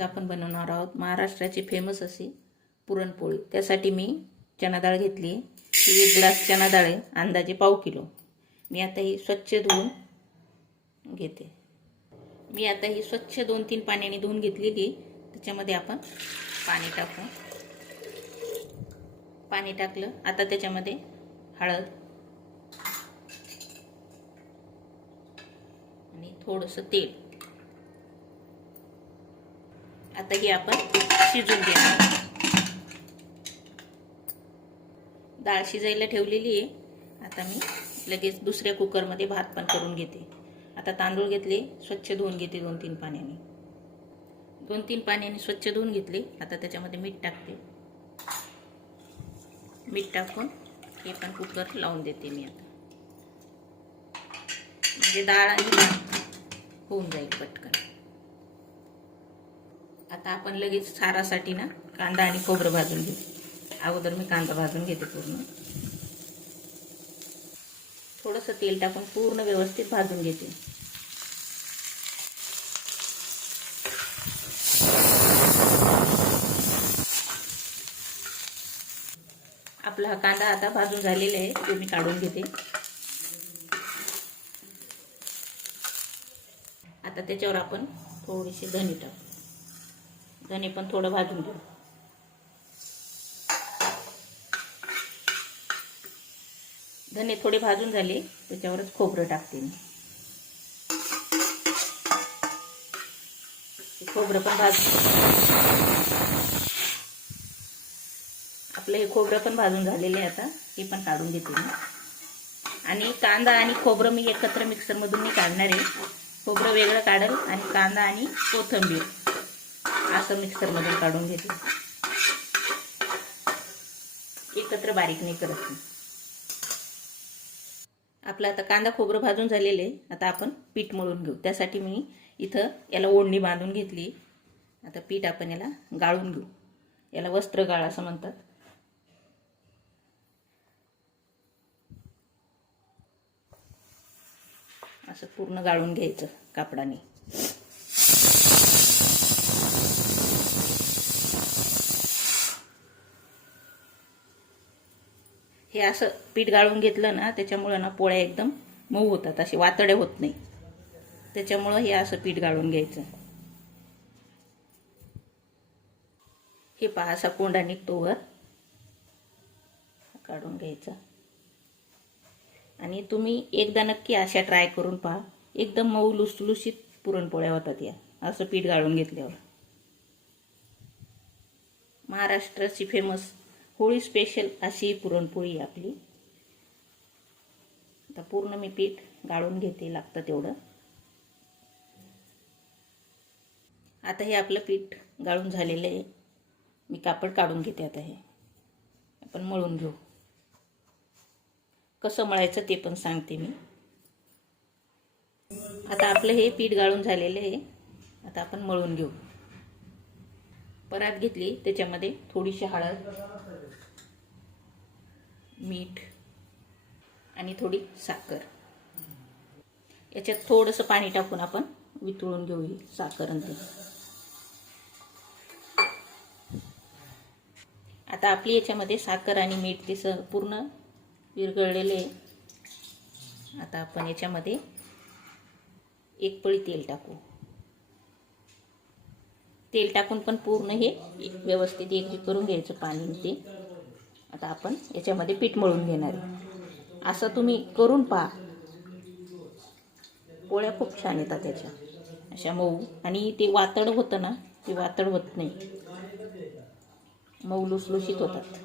तर आपण बनवणार आहोत. महाराष्ट्राची फेमस अशी पुरणपोळी. त्यासाठी मी चना डाळ घेतली आहे. ही एक ग्लास चना डाळ आहे. अंदाजे पाव किलो. मी आता ही स्वच्छ धुवून घेते. मी आता ही स्वच्छ दोन तीन पाण्याने धुवून घेतलेली त्याच्यामध्ये आपण पाणी टाकू. पाणी टाकलं. आता त्याच्यामध्ये हळद आणि थोडंसं तेल. आता ही आपण शिजून घेणार डाळ शिजायला ठेवलेली आहे. आता मी लगेच दुसऱ्या कुकरमध्ये भात पण करून घेते. आता तांदूळ घेतले स्वच्छ धुवून घेते दोन तीन पाण्याने. दोन तीन पाण्याने स्वच्छ धुवून घेतले आता त्याच्यामध्ये मीठ टाकते. मीठ टाकून हे पण कुकर लावून देते मी आता. म्हणजे डाळ आणि होऊन जाईल पटकन. आता आपण लगेच सारासाठी ना कांदा आणि खोबरं भाजून घेऊ. अगोदर मी कांदा भाजून घेते पूर्ण. थोडंसं तेल टाकून पूर्ण व्यवस्थित भाजून घेते. आपला हा कांदा आता भाजून झालेला आहे तो मी काढून घेते. आता त्याच्यावर आपण थोडीशी धनी टाकू. धने पण थोडं भाजून घेऊ. धने थोडे भाजून झाले त्याच्यावरच खोबरं टाकते मी. खोबरं पण भाज आपलं हे खोबरं पण भाजून झालेलं आहे आता हे पण काढून घेते मी. आणि कांदा आणि खोबरं मी एकत्र मिक्सरमधून मी काढणार आहे. खोबरं वेगळं काढेल आणि कांदा आणि कोथंबीर. असं मिक्सरमधून काढून घेते एकत्र बारीक नाही करत आपला आपलं आता कांदा खोबरं भाजून झालेलं आहे. आता आपण पीठ मळून घेऊ. त्यासाठी मी इथं याला ओढणी बांधून घेतली. आता पीठ आपण याला गाळून घेऊ. याला वस्त्र गाळ असं म्हणतात. असं पूर्ण गाळून घ्यायचं कापडाने. हे असं पीठ गाळून घेतलं ना त्याच्यामुळं ना पोळ्या एकदम मऊ होतात असे वातडे होत नाही. त्याच्यामुळं हे असं पीठ गाळून घ्यायचं. हे पहा असा कोंडा निघतो वर. काढून घ्यायचा. आणि तुम्ही एकदा नक्की अशा ट्राय करून पहा. एकदम मऊ लुसलुशीत पुरणपोळ्या होतात या. असं पीठ गाळून घेतल्यावर. महाराष्ट्राची फेमस होळी स्पेशल अशी पुरणपोळी आहे आपली. आता पूर्ण मी पीठ गाळून घेते लागतं तेवढं. आता हे आपलं पीठ गाळून झालेलं आहे. मी कापड काढून घेते आता हे. आपण मळून घेऊ. कसं मळायचं ते पण सांगते मी. आता आपलं हे पीठ गाळून झालेलं आहे. आता आपण मळून घेऊ. परात घेतली त्याच्यामध्ये थोडीशी हळद मीठ आणि थोडी साखर. याच्यात थोडंसं पाणी टाकून आपण वितळून घेऊ ही साखर ते आता आपली याच्यामध्ये साखर आणि मीठ ते स पूर्ण विरघळलेले आहे. आता आपण याच्यामध्ये एक पळी तेल टाकू. तेल टाकून पण पूर्ण हे व्यवस्थित एकजीव करून घ्यायचं पाणी ते. आता आपण याच्यामध्ये पीठ मळून घेणार आहे. असं तुम्ही करून पहा. पोळ्या खूप छान येतात त्याच्या अशा मऊ. आणि ते वातड होतं ना ते वातड होत नाही. मऊ लुसलुशीत होतात.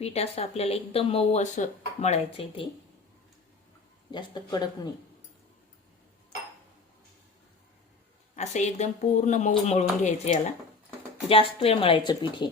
पीठ असं आपल्याला एकदम मऊ असं मळायचं आहे ते. जास्त कडक नाही. असं एकदम पूर्ण मऊ मळून घ्यायचं याला. जास्त वेळ मळायचं पीठ हे.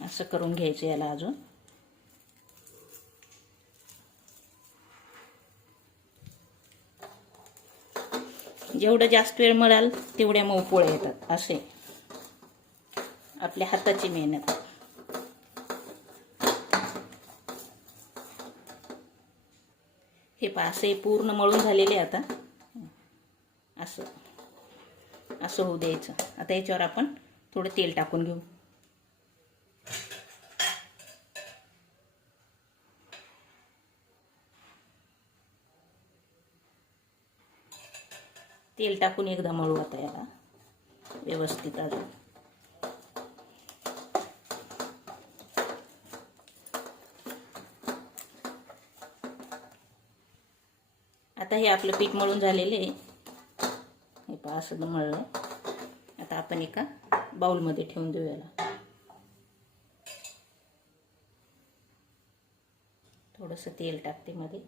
असं करून घ्यायचं याला अजून. जेवढं जास्त वेळ मळाल तेवढ्या मऊ पोळ्या येतात असे. आपल्या हाताची मेहनत. हे पासे पूर्ण मळून झालेले आता. असं. असं होऊ द्यायचं. आता याच्यावर आपण थोडं तेल टाकून घेऊ. तेल टाकून एकदा मळू आता याला व्यवस्थित अजून. आता हे आपलं पीठ मळून झालेले आहे. हे पहा असं मळलं. आता आपण एका बाउलमध्ये ठेवून देऊ याला थोडंसं तेल टाकते मध्ये.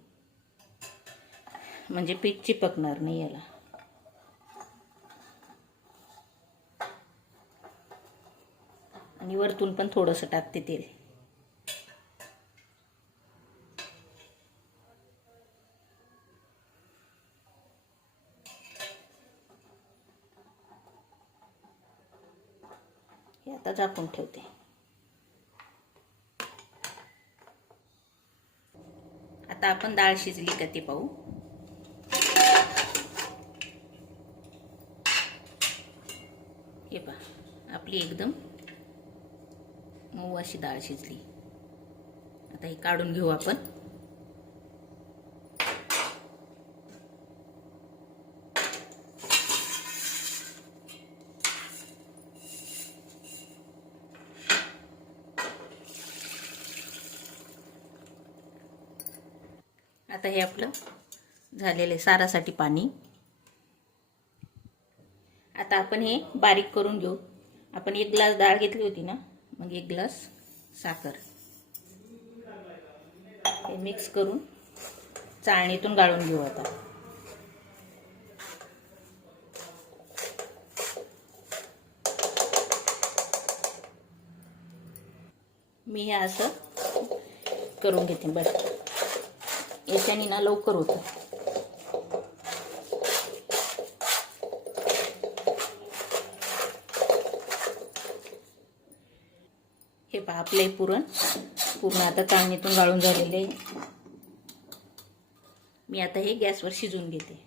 म्हणजे पीठ चिपकणार नाही याला. आणि वरतून पण थोडंसं टाकते तेल. हे आता झाकून ठेवते. आता आपण डाळ शिजली का ते पाहू. हे पहा आपली एकदम अशी डाळ शिजली. आता ही काढून घेऊ आपण. आता हे आपलं झालेलं आहे सारासाठी पाणी. आता आपण हे बारीक करून घेऊ. आपण एक ग्लास डाळ घेतली होती ना? मग एक ग्लास साखर. हे मिक्स करून चाळणीतून गाळून घेऊ आता. मी हे असं करून घेते बरं याच्याने ना लवकर होतं. आपले पुरण. पूर्ण आता चाळणीतून गाळून झालेले आहे. मी आता हे गॅसवर शिजून घेते.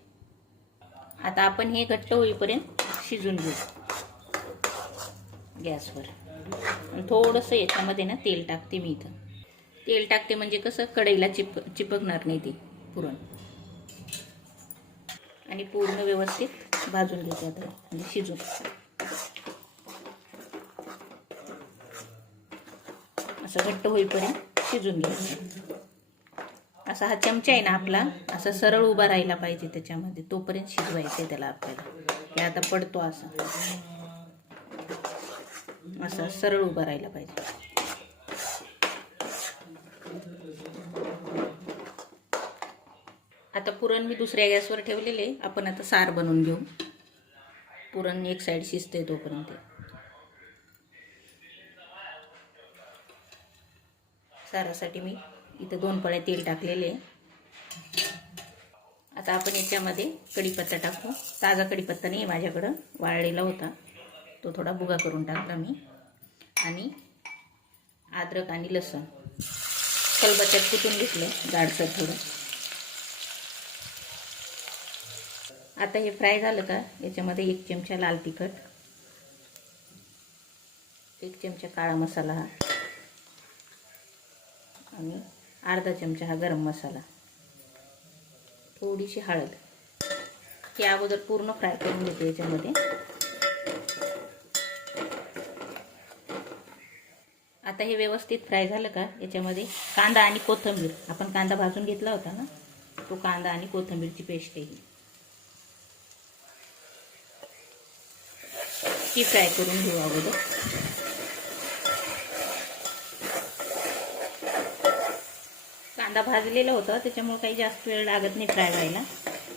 आता आपण हे घट्ट होईपर्यंत शिजून घेऊ. गॅसवर. आणि थोडंसं याच्यामध्ये ना तेल टाकते मी इथं. तेल टाकते म्हणजे कसं कढईला चिप चिपकणार नाही ते पुरण. आणि पूर्ण व्यवस्थित भाजून घेते आता. म्हणजे शिजून. असं घट्ट होईपर्यंत शिजून घ्यायचं. असा हा चमचा आहे ना आपला असा सरळ उभा राहिला पाहिजे त्याच्यामध्ये तोपर्यंत शिजवायचं त्याला आपल्याला. हे आता पडतो असा. असा सरळ उभा राहिला पाहिजे. आता पुरण मी दुसऱ्या गॅसवर ठेवलेले आपण आता सार बनवून घेऊ. पुरण एक साईड शिजते तोपर्यंत. सारासाठी मी इथं दोन पळ्या तेल टाकलेले आता आपण याच्यामध्ये कढीपत्ता टाकू. ताजा कढीपत्ता नाही माझ्याकडं वाळलेला होता. तो थोडा बुगा करून टाकला मी. आणि अद्रक आणि लसूण. कलबत्त्यात कुटून घेतलं? जाडसर थोडं. आता हे फ्राय झालं का? याच्यामध्ये एक चमचा लाल तिखट एक चमचा काळा मसाला हा. आणि अर्धा चमचा हा गरम मसाला. थोडीशी हळद. हे अगोदर पूर्ण फ्राय करून घेते याच्यामध्ये. आता हे व्यवस्थित फ्राय झालं का? याच्यामध्ये कांदा आणि कोथिंबीर. आपण कांदा भाजून घेतला होता ना? तो कांदा आणि कोथिंबीरची पेस्ट आहे ती फ्राय करून घेऊ अगोदर. कांदा भाजलेला होता त्याच्यामुळे काही जास्त वेळ लागत नाही फ्राय व्हायला.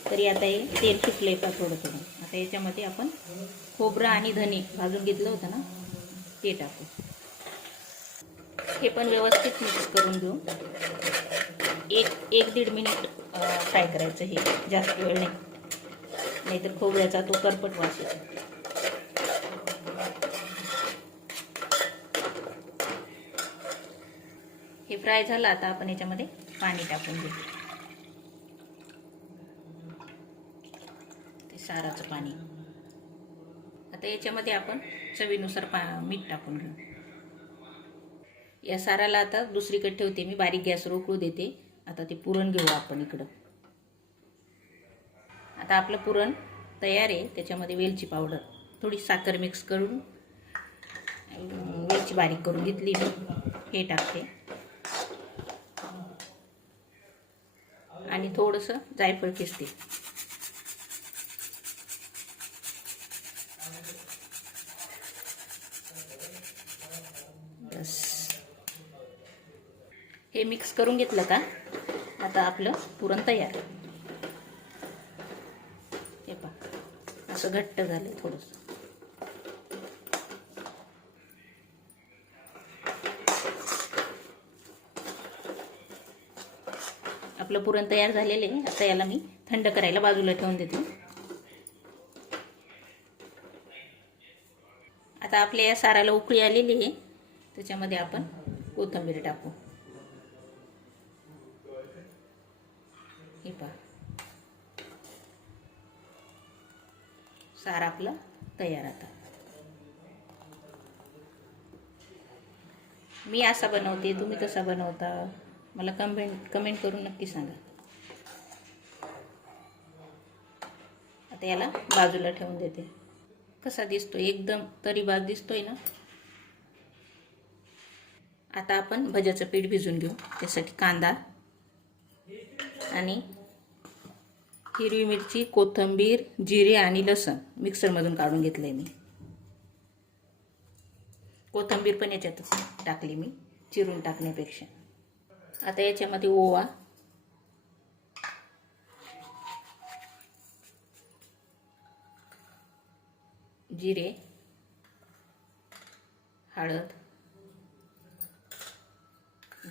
तरी आता हे तेल सुटले का थोडं थोडं. आता याच्यामध्ये आपण खोबरं आणि धने भाजून घेतलं होतं ना ते टाकू. हे पण व्यवस्थित मिक्स करून घेऊ. एक एक दीड मिनिट फ्राय करायचं हे. जास्त वेळ नाही. नाहीतर खोबऱ्याचा तो करपट वास येतो. हे फ्राय झालं आता आपण याच्यामध्ये. पाणी टाकून घेते ते साराचं पाणी. आता याच्यामध्ये आपण चवीनुसार पा मीठ टाकून घेऊ. या साराला आता दुसरीकडे ठेवते मी बारीक गॅसवर उकळू देते. आता ते पुरण घेऊ आपण इकडं. आता आपलं पुरण तयार आहे त्याच्यामध्ये वेलची पावडर. थोडी साखर मिक्स करून वेलची बारीक करून घेतली मी. हे टाकते. आणि थोडंसं जायफळ किसते. बस. हे मिक्स करून घेतलं का? आता आपलं पुरण तयार. हे पा असं घट्ट झालं थोडंसं. आपलं पुरण तयार झालेलं आहे. आता याला मी थंड करायला बाजूला ठेवून देते. आता आपल्या या साराला उकळी आलेली आहे. त्याच्यामध्ये आपण कोथिंबीर टाकू. हे पहा. सार आपलं तयार आता. मी असा बनवते तुम्ही कसा बनवता? मला कमेंट कमेंट करून नक्की सांगा. आता याला बाजूला ठेवून देते. कसा दिसतो एकदम तरी बाज दिसतोय ना? आता आपण भज्याचं पीठ भिजून घेऊ. त्यासाठी कांदा आणि हिरवी मिरची कोथिंबीर जिरे आणि लसण मिक्सरमधून काढून घेतलंय मी. कोथिंबीर पण याच्यातच टाकली मी चिरून टाकण्यापेक्षा. आता याच्यामध्ये ओवा. जिरे. हळद.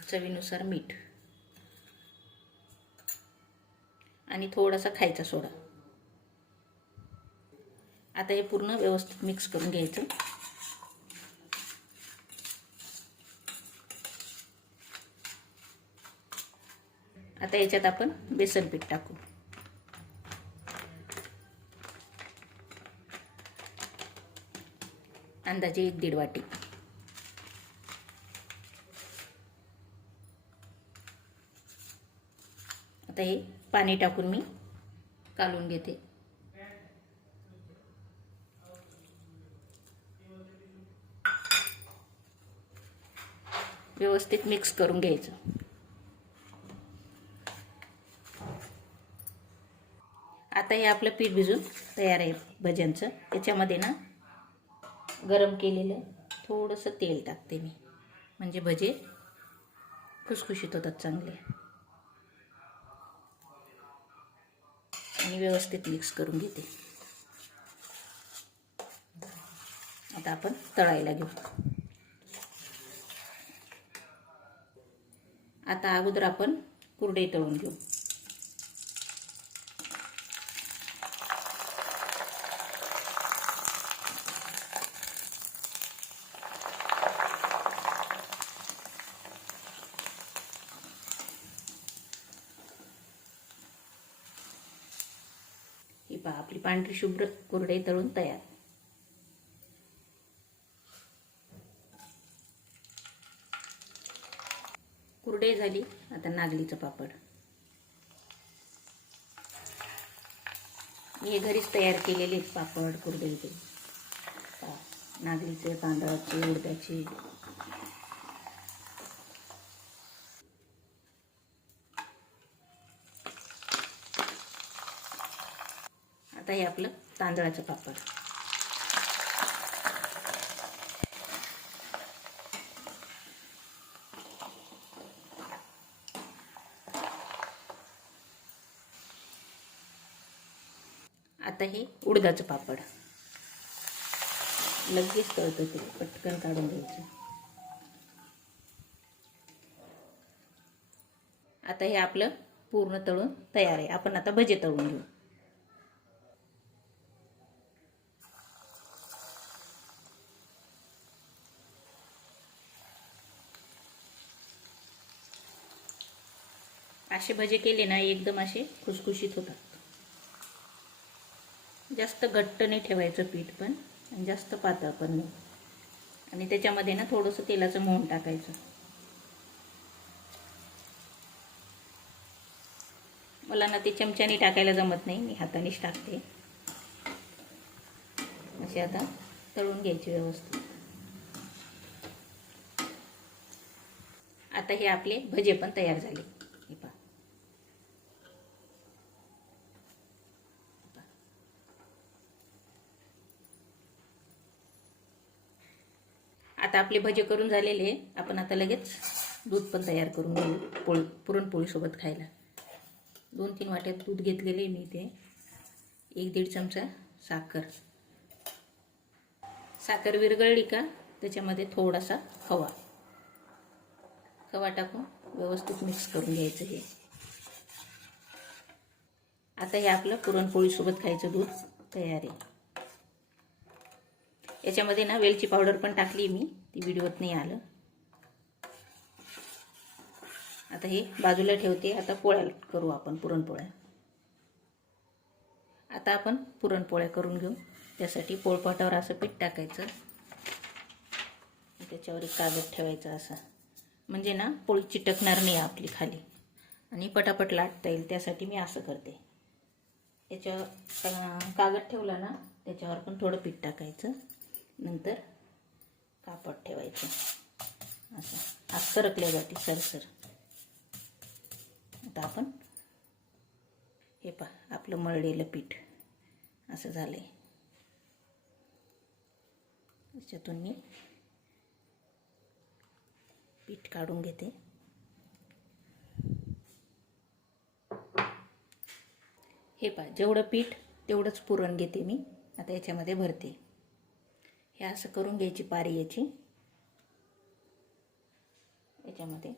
चवीनुसार मीठ. आणि थोडासा खायचा सोडा. आता हे पूर्ण व्यवस्थित मिक्स करून घ्यायचं. आता याच्यात आपण बेसन पीठ टाकू. अंदाजे एक दीड वाटी. आता हे पाणी टाकून मी कालून घेते. व्यवस्थित मिक्स करून घ्यायचं. आता हे आपलं पीठ भिजून तयार आहे भज्यांचं. त्याच्यामध्ये ना गरम केलेलं थोडंसं तेल टाकते मी. म्हणजे भजे खुसखुशीत होतात चांगले. आणि व्यवस्थित मिक्स करून घेते. आता आपण तळायला घेऊ. आता अगोदर आपण कुरडई तळून घेऊ ही पहा आपली पांढरी शुभ्र कोरडे तळून तयार. कुरडे झाली आता नागलीचं पापड. मी हे घरीच तयार केलेले पापड कुरडईचे. पहा, नागलीचे तांदळाचे उडदाचे. आता हे आपलं तांदळाचं पापड. आता हे उडदाचं पापड. लगेच तळतं ते पटकन काढून घ्यायचं. आता हे आपलं पूर्ण तळून तयार आहे. आपण आता भजे तळून घेऊ. असे भजे केले ना एकदम असे खुसखुशीत होतात. जास्त घट्ट नाही ठेवायचं पीठ पण आणि जास्त पातळ पण नाही. आणि त्याच्यामध्ये ना थोडंसं तेलाचं मोहन टाकायचं. मला ना ते चमच्याने टाकायला जमत नाही मी हातानेच टाकते. असे आता तळून घ्यायची व्यवस्थित आता हे आपले भजे पण तयार झाले हे पहा आता आपले भजे करून झालेले आपण आता लगेच दूध पण तयार करून घेऊ. पोळ पुरणपोळीसोबत खायला. दोन तीन वाट्यात दूध घेतलेले मी ते एक दीड चमचा साखर. साखर विरघळली का? त्याच्यामध्ये थोडासा खवा. खवा टाकून व्यवस्थित मिक्स करून घ्यायचं हे. आता हे आपलं पुरणपोळीसोबत खायचं दूध तयार आहे. याच्यामध्ये ना वेलची पावडर पण टाकली मी. ती व्हिडिओत नाही आलं. आता हे बाजूला ठेवते. आता पोळ्या करू आपण पुरणपोळ्या. आता आपण पुरणपोळ्या करून घेऊ. त्यासाठी पोळपाटावर असं पीठ टाकायचं. त्याच्यावर एक कागद ठेवायचा असा. म्हणजे ना पोळी चिटकणार नाही आपली खाली. आणि पटापट लाटता येईल. त्यासाठी मी असं करते. याच्यावर कागद ठेवला ना त्याच्यावर पण थोडं पीठ टाकायचं. नंतर कापड ठेवायचं. असं. आज सरकल्या जाते सरसर आता आपण हे पहा आपलं मळलेलं पीठ. असं झालंय. त्याच्यातून मी पीठ काढून घेते. हे पहा जेवढं पीठ तेवढंच पुरण घेते मी. आता याच्यामध्ये भरते. हे असं करून घ्यायची पारी याची. याच्यामध्ये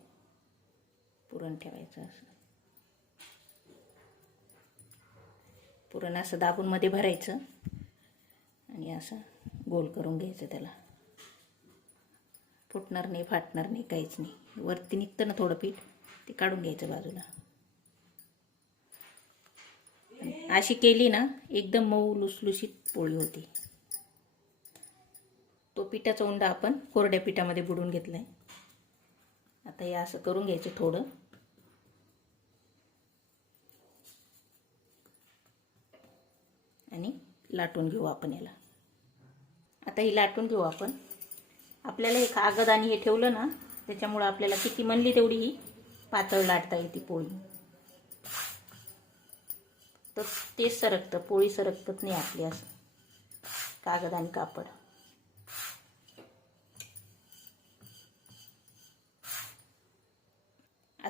पुरण ठेवायचं असं. पुरण असं दाबून मध्ये भरायचं. आणि असं गोल करून घ्यायचं त्याला. फुटणार नाही फाटणार नाही काहीच नाही. वरती निघतं ना थोडं पीठ ते काढून घ्यायचं बाजूला. अशी केली ना एकदम मऊ लुसलुशीत पोळी होती. पिठाचा उंडा आपण कोरड्या पिठामध्ये बुडून घेतला आहे आता हे असं करून घ्यायचं थोडं. आणि लाटून घेऊ आपण याला. आता ही लाटून घेऊ आपण. आपल्याला हे कागद आणि हे ठेवलं ना त्याच्यामुळं आपल्याला किती म्हणली तेवढी ही पातळ लाटता येते पोळी. तर तेच सरकतं पोळी सरकतच नाही आपली असं. कागद आणि कापड.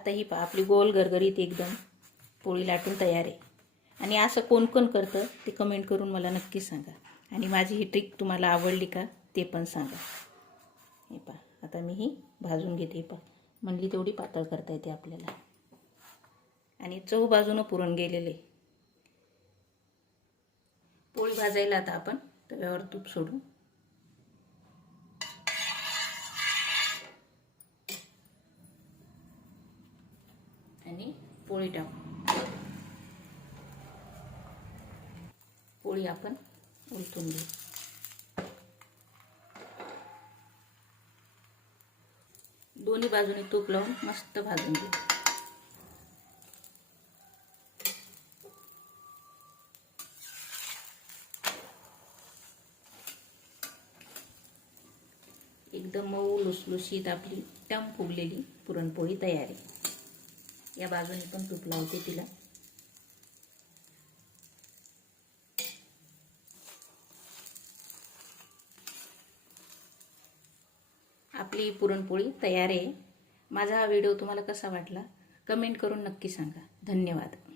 आता ही पहा आपली गोल गरगरीत एकदम पोळी लाटून तयार आहे. आणि असं कोण कोण करतं ते कमेंट करून मला नक्की सांगा. आणि माझी ही ट्रिक तुम्हाला आवडली का ते पण सांगा. हे पहा आता मी ही भाजून घेते पहा. म्हणली तेवढी पातळ करता येते आपल्याला. आणि चव बाजूनं पुरण गेलेले. पोळी भाजायला आता आपण तव्यावर तूप सोडू आणि पोळी टाकू. पोळी आपण उलटून घेऊ. दोन्ही बाजूने तूप लावून मस्त भाजून घेऊ. एकदम मऊ लुसलुशीत आपली टम फुगलेली पुरणपोळी तयार आहे. या बाजूने पण तूप लावते तिला. आपली पुरणपोळी तयार आहे. माझा हा व्हिडिओ तुम्हाला कसा वाटला? कमेंट करून नक्की सांगा. धन्यवाद.